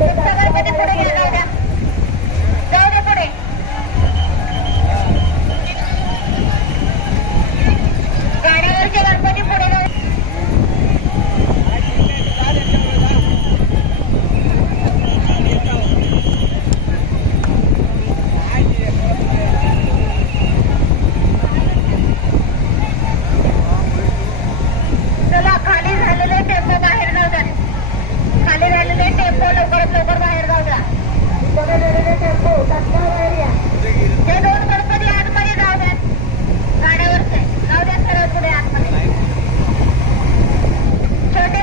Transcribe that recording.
गणपती पुढे घ्या, जाऊ द्या, जाऊ द्या पुढे. गाड्यावरचे गणपती पुढे जाऊ. चला, खाली झालेले टेम्पो बाहेर जाऊ द्या. खाली झालेले टेम्पो लवकरात लवकर बाहेर जाऊ द्या. पुढे झालेले टेम्पो तात्काळ बाहेर या. हे दोन गणपती आतमध्ये जाऊ द्या. गाड्यावरचे जाऊ द्या सरळ पुढे आतमध्ये. छोटे